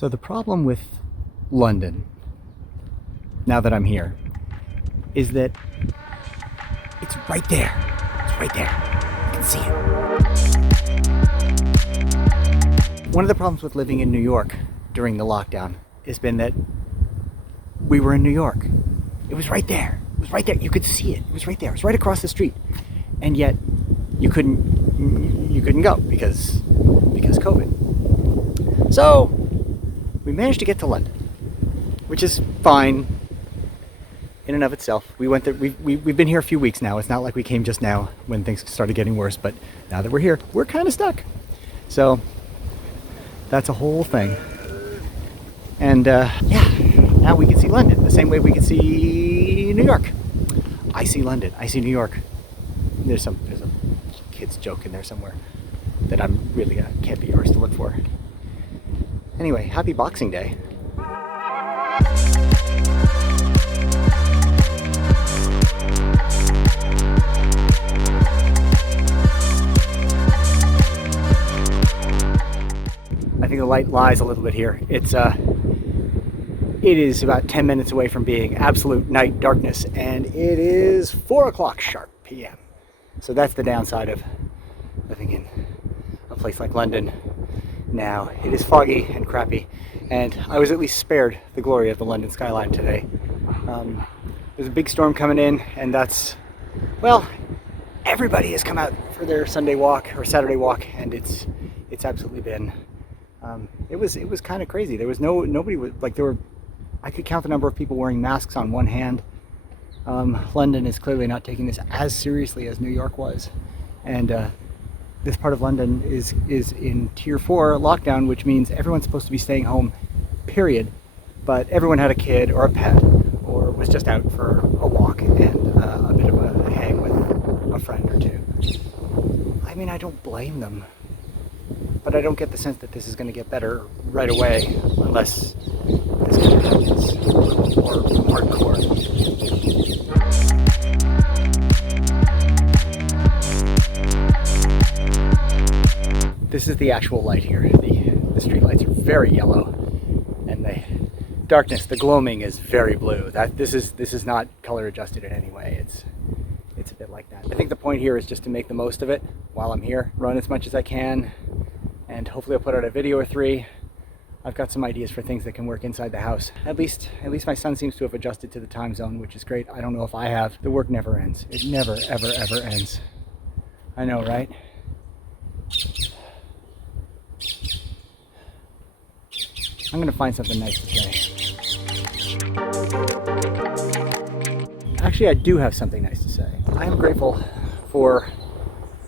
So the problem with London, now that I'm here, is that it's right there. It's right there. You can see it. One of the problems with living in New York during the lockdown has been that we were in New York. It was right there. It was right there. You could see it. It was right there. It was right across the street. And yet you couldn't go because COVID. So we managed to get to London, which is fine in and of itself. We went there. We've been here a few weeks now. It's not like we came just now when things started getting worse, but now that we're here, we're kind of stuck. So that's a whole thing. And yeah, now we can see London the same way we can see New York. I see London. I see New York. There's a kid's joke in there somewhere that I'm really can't be arsed to look for. Anyway, happy Boxing Day. I think the light lies a little bit here. It is about 10 minutes away from being absolute night darkness, and it is 4 o'clock sharp p.m. So that's the downside of living in a place like London now. It is foggy and crappy, and I was at least spared the glory of the London skyline today. There's a big storm coming in, and that's, well, everybody has come out for their Sunday walk or Saturday walk, and it's absolutely been it was kind of crazy. There was nobody was like, I could count the number of people wearing masks on one hand. London is clearly not taking this as seriously as New York was, and this part of London is in tier 4 lockdown, which means everyone's supposed to be staying home, period. But everyone had a kid or a pet or was just out for a walk and a bit of a hang with a friend or two. I mean, I don't blame them, but I don't get the sense that this is going to get better right away unless this kind of happens a little more hardcore. This is the actual light here. The street lights are very yellow, and the darkness, the gloaming, is very blue. This is not color adjusted in any way. It's a bit like that. I think the point here is just to make the most of it while I'm here, run as much as I can, and hopefully I'll put out a video or 3. I've got some ideas for things that can work inside the house. At least my son seems to have adjusted to the time zone, which is great. I don't know if I have. The work never ends. It never, ever, ever ends. I know, right? I'm gonna find something nice to say. Actually, I do have something nice to say. I am grateful for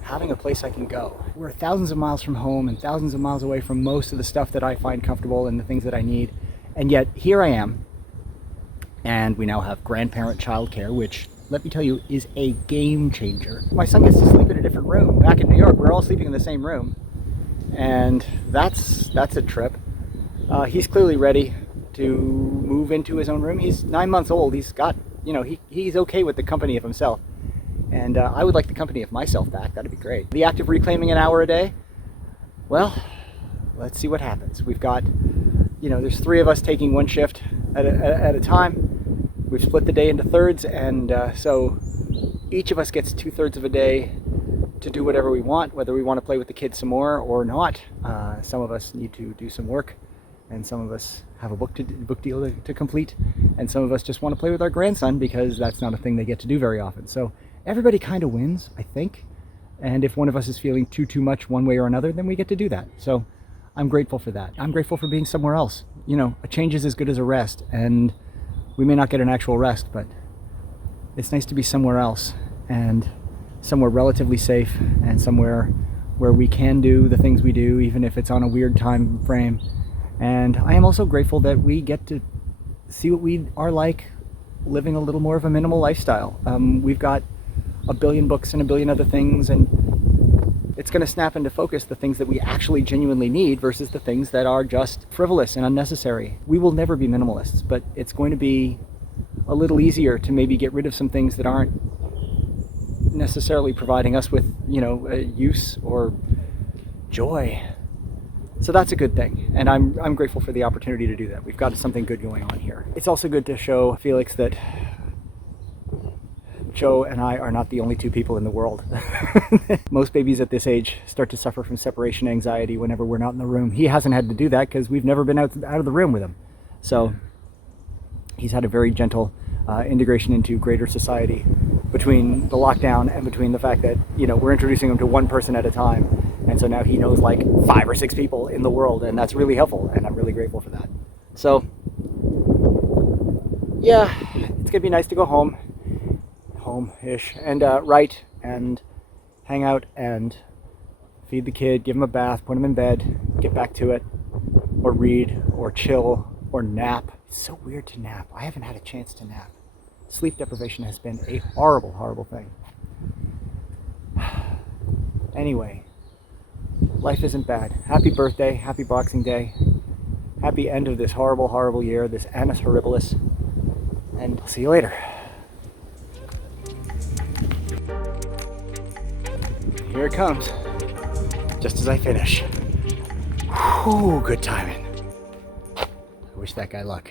having a place I can go. We're thousands of miles from home and thousands of miles away from most of the stuff that I find comfortable and the things that I need. And yet, here I am. And we now have grandparent childcare, which, let me tell you, is a game changer. My son gets to sleep in a different room. Back in New York, we're all sleeping in the same room. And that's a trip. He's clearly ready to move into his own room. He's 9 months old. He's got, he's okay with the company of himself. And I would like the company of myself back. That'd be great. The act of reclaiming an hour a day, well, let's see what happens. We've got, there's 3 of us taking one shift at a time. We've split the day into thirds, and so each of us gets 2/3 of a day to do whatever we want, whether we want to play with the kids some more or not. Some of us need to do some work, and some of us have a book deal to complete, and some of us just want to play with our grandson because that's not a thing they get to do very often. So everybody kind of wins, I think. And if one of us is feeling too much one way or another, then we get to do that. So I'm grateful for that. I'm grateful for being somewhere else. A change is as good as a rest, and we may not get an actual rest, but it's nice to be somewhere else, and somewhere relatively safe, and somewhere where we can do the things we do, even if it's on a weird time frame. And I am also grateful that we get to see what we are like living a little more of a minimal lifestyle. We've got a billion books and a billion other things, and it's going to snap into focus the things that we actually genuinely need versus the things that are just frivolous and unnecessary. We will never be minimalists, but it's going to be a little easier to maybe get rid of some things that aren't necessarily providing us with, use or joy. So that's a good thing, and I'm grateful for the opportunity to do that. We've got something good going on here. It's also good to show Felix that Joe and I are not the only two people in the world. Most babies at this age start to suffer from separation anxiety whenever we're not in the room. He hasn't had to do that because we've never been out of the room with him. So he's had a very gentle integration into greater society between the lockdown and between the fact that, you know, we're introducing him to one person at a time. And so now he knows like 5 or 6 people in the world, and that's really helpful, and I'm really grateful for that. So yeah, it's gonna be nice to go home-ish, and write and hang out and feed the kid, give him a bath, put him in bed, get back to it, or read, or chill, or nap. It's so weird to nap. I haven't had a chance to nap. Sleep deprivation has been a horrible, horrible thing. Anyway, life isn't bad. Happy birthday, happy Boxing Day, happy end of this horrible, horrible year, this Annus Horribilis, and I'll see you later. Here it comes, just as I finish. Whew, good timing. I wish that guy luck.